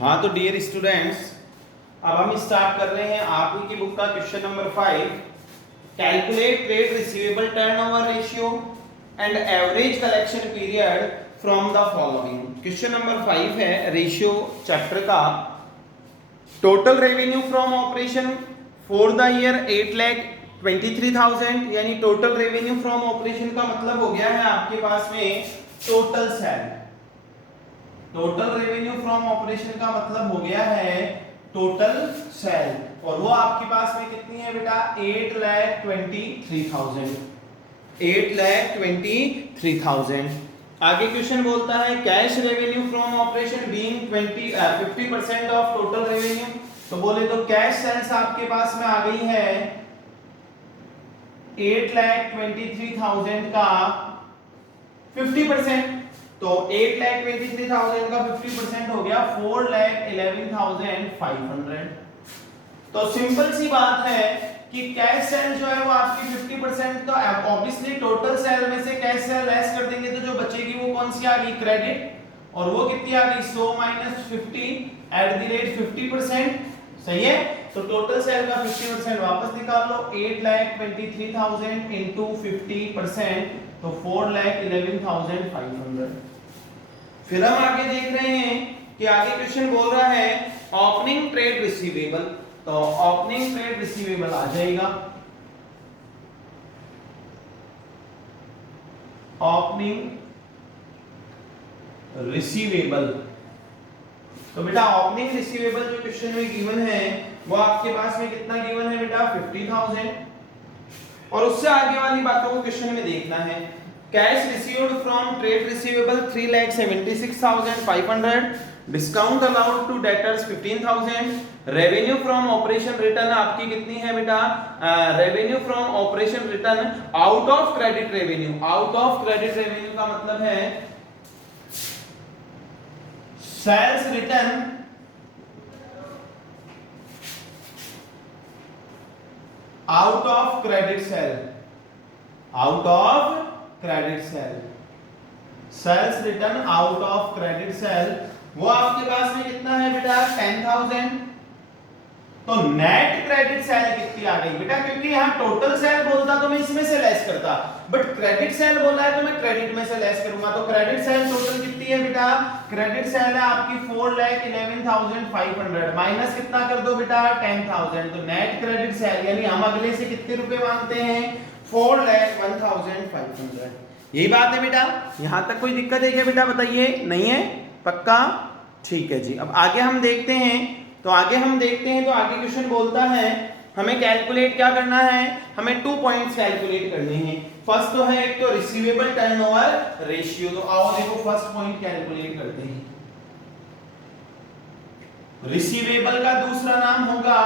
हाँ तो dear students, अब हम स्टार्ट कर रहे हैं आप ही की बुक का question number 5। Calculate trade receivable turnover ratio and average collection period from the following. Question number 5 है रेशियो चैप्टर का। Total revenue from operation for the year 8,23,000, यानी टोटल रेवेन्यू फ्रॉम ऑपरेशन का मतलब हो गया है आपके पास में total sale. Total revenue from operation का मतलब हो गया है टोटल सेल, और वो आपके पास में कितनी है बेटा? 8,23,000। 8,23,000। आगे क्वेश्चन बोलता है cash revenue from operation being 50% of total revenue. तो बोले तो कैश सेल्स आपके पास में आ गई है 8,23,000 का 50%। तो 8,23,000 का 50% हो गया 4,11,500। तो सिंपल सी बात है कि कैश सेल जो है वो आपकी 50%, तो ऑब्वियसली टोटल सेल में से कैश सेल लेस कर देंगे तो जो बचेगी वो कौन सी आ गई? क्रेडिट। और वो कितनी आ गई? 100 - 50 @ 50%। सही है। तो टोटल सेल का 50% वापस निकाल लो। 8,23,000 इंटू 50%, तो 4,11,500। फिर हम आगे देख रहे हैं कि आगे क्वेश्चन बोल रहा है ओपनिंग ट्रेड रिसीवेबल। तो ओपनिंग ट्रेड रिसीवेबल आ जाएगा। ओपनिंग रिसीवेबल, तो बेटा ओपनिंग रिसीवेबल जो क्वेश्चन में गिवन है वो आपके पास में कितना गिवन है बेटा? 50,000। और उससे आगे वाली बातों को क्वेश्चन में देखना है। Cash received from trade receivable 3,76,500, discount allowed to debtors 15,000, revenue from operation return आपकी कितनी है बेटा? Revenue from operation return out of credit revenue. Out of credit revenue का मतलब है sales return out of credit sale. Out of credit sale, sales return out of credit sale, वो आपके पास में कितना है बेटा? 10,000। तो नेट क्रेडिट सेल कितनी आ गई बेटा? क्योंकि यहां टोटल सेल बोलता तो मैं इसमें से लेस करता, बट क्रेडिट सेल बोला है तो मैं क्रेडिट में से लेस करूंगा। तो क्रेडिट सेल टोटल कितनी है बेटा? क्रेडिट सेल है आपकी 4,11,500 माइनस कितना कर दो बेटा? 10,000। तो नेट क्रेडिट सेल यानी हम अगले से कितने रुपए मांगते हैं? 4,01,500। यही बात है बेटा। यहां तक कोई दिक्कत है क्या बेटा? बताइए। नहीं है? पक्का? ठीक है जी। अब आगे हम देखते हैं। तो आगे क्वेश्चन बोलता है हमें कैलकुलेट क्या करना है? हमें 2 पॉइंट्स कैलकुलेट करने हैं। फर्स्ट तो है एक तो रिसीवेबल टर्नओवर रेशियो। तो आओ देखो फर्स्ट पॉइंट कैलकुलेट करते हैं। रिसीवेबल का दूसरा नाम होगा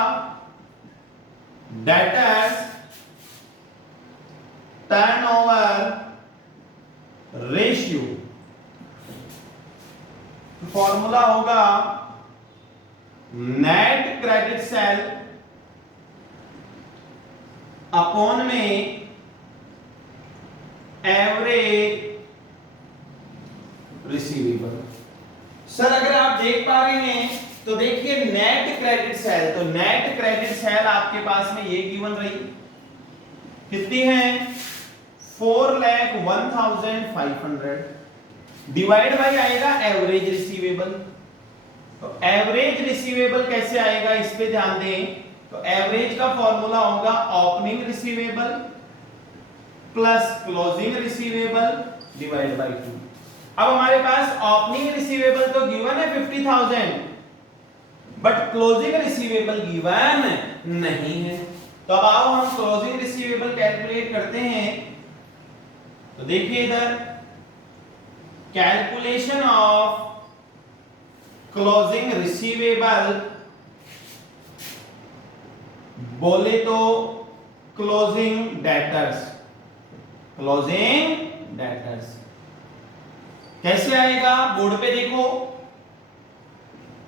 डेटर्स टर्नओवर रेशियो। फॉर्मूला होगा नेट क्रेडिट सेल अपॉन में एवरेज रिसीवेबल। सर अगर आप देख पा रहे हैं तो देखिए नेट क्रेडिट सेल, तो नेट क्रेडिट सेल आपके पास में ये गिवन रही कितनी है? 4,01,500 डिवाइड बाय आएगा एवरेज रिसीवेबल। तो एवरेज रिसीवेबल कैसे आएगा इस पे ध्यान दें। तो एवरेज का फॉर्मूला होगा opening receivable plus closing receivable divide by 2। अब हमारे पास ओपनिंग रिसीवेबल तो गिवन है 50,000, बट क्लोजिंग रिसीवेबल गिवन नहीं है। तो अब आओ हम क्लोजिंग रिसीवेबल कैलकुलेट करते हैं। तो देखिए इधर कैलकुलेशन ऑफ क्लोजिंग रिसीवेबल, बोले तो क्लोजिंग डेटर्स। क्लोजिंग डेटर्स कैसे आएगा? बोर्ड पे देखो।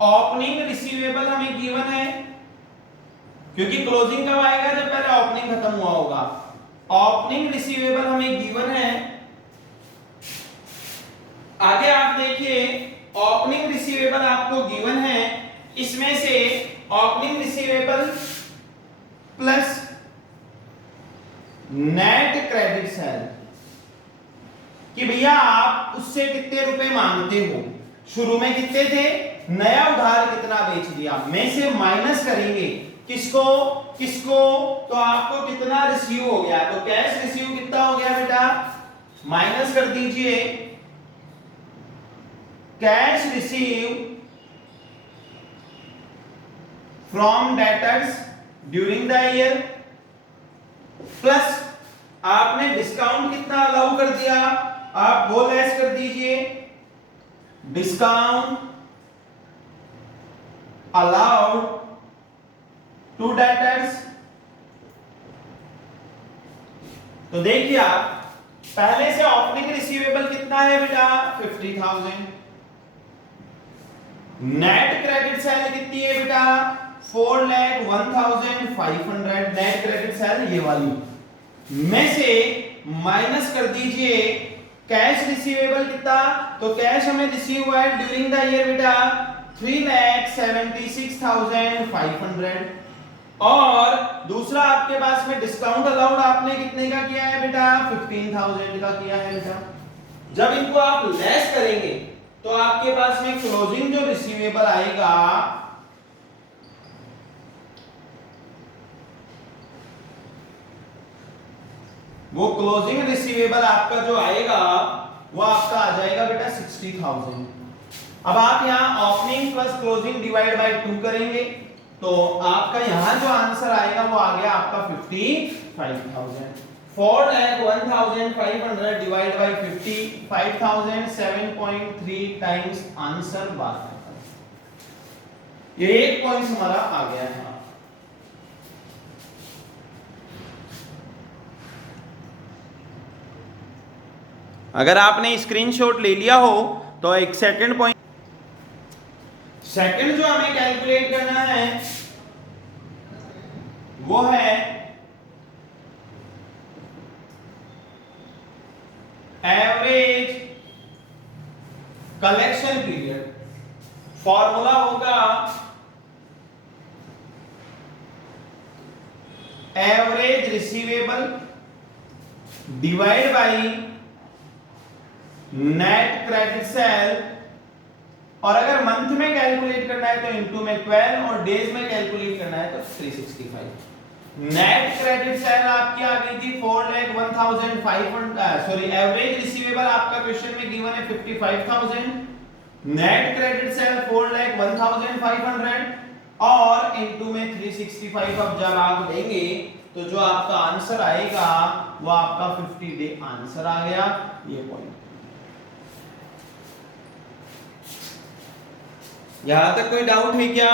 ओपनिंग रिसीवेबल हमें गिवन है, क्योंकि क्लोजिंग कब आएगा? जब पहले ओपनिंग खत्म हुआ होगा। ओपनिंग रिसीवेबल हमें गिवन है। आगे आप देखिए ओपनिंग रिसीवेबल आपको गिवन है, इसमें से opening receivable plus net credit sale कि भैया आप उससे कितने रुपए मांगते हो, शुरू में कितने थे, नया उधार कितना बेच दिया, में से माइनस करेंगे किसको किसको, तो आपको कितना रिसीव हो गया, तो कैश रिसीव कितना हो गया बेटा, माइनस कर दीजिए cash receive from debtors during the year, plus आपने डिस्काउंट कितना अलाउ कर दिया, आप वो लेस कर दीजिए डिस्काउंट अलाउड टू डेटर्स। तो देखिए आप पहले से ओपनिंग रिसीवेबल कितना है बेटा 50,000, नेट क्रेडिट सेल कितनी है बेटा 4,01,500, नेट क्रेडिट सेल ये वाली, में से माइनस कर दीजिए कैश रिसीवेबल कितना, तो कैश हमें रिसीव हुआ है ड्यूरिंग द ईयर बेटा 3,76,500, और दूसरा आपके पास में डिस्काउंट अलाउड आपने कितने का किया है बेटा 15,000 का किया है बेटा। जब इनको आप लेस करेंगे तो आपके पास में क्लोजिंग जो रिसीवेबल आएगा वो क्लोजिंग रिसीवेबल आपका जो आएगा वो आपका आ जाएगा बेटा 60,000। अब आप यहां opening plus closing divide by 2 करेंगे तो आपका यहां जो आंसर आएगा वो आ गया आपका 55,000। 4,01,500 डिवाइड बाय 55,000 7.3 टाइम्स आंसर बात करता है। ये एक पॉइंट हमारा आ गया है। अगर आपने स्क्रीनशॉट ले लिया हो तो एक सेकंड पॉइंट, सेकंड जो हमें कैलकुलेट करना है वो है एवरेज कलेक्शन पीरियड। फॉर्मूला होगा average receivable divide by net credit sale, और अगर मंथ में कैलकुलेट करना है तो इनटू में 12 और डेज में कैलकुलेट करना है तो 365। नेट क्रेडिट सेल आपकी आ गई थी 4,01,500, सॉरी एवरेज रिसीवेबल आपका क्वेश्चन में गिवन है 55,000, नेट क्रेडिट सेल 4,01,500 और इनटू में 365। अब जब आप लेंगे तो जो आपका आंसर आएगा वो आपका 50 डे आंसर आ गया। ये पॉइंट यहां तक कोई डाउट है क्या?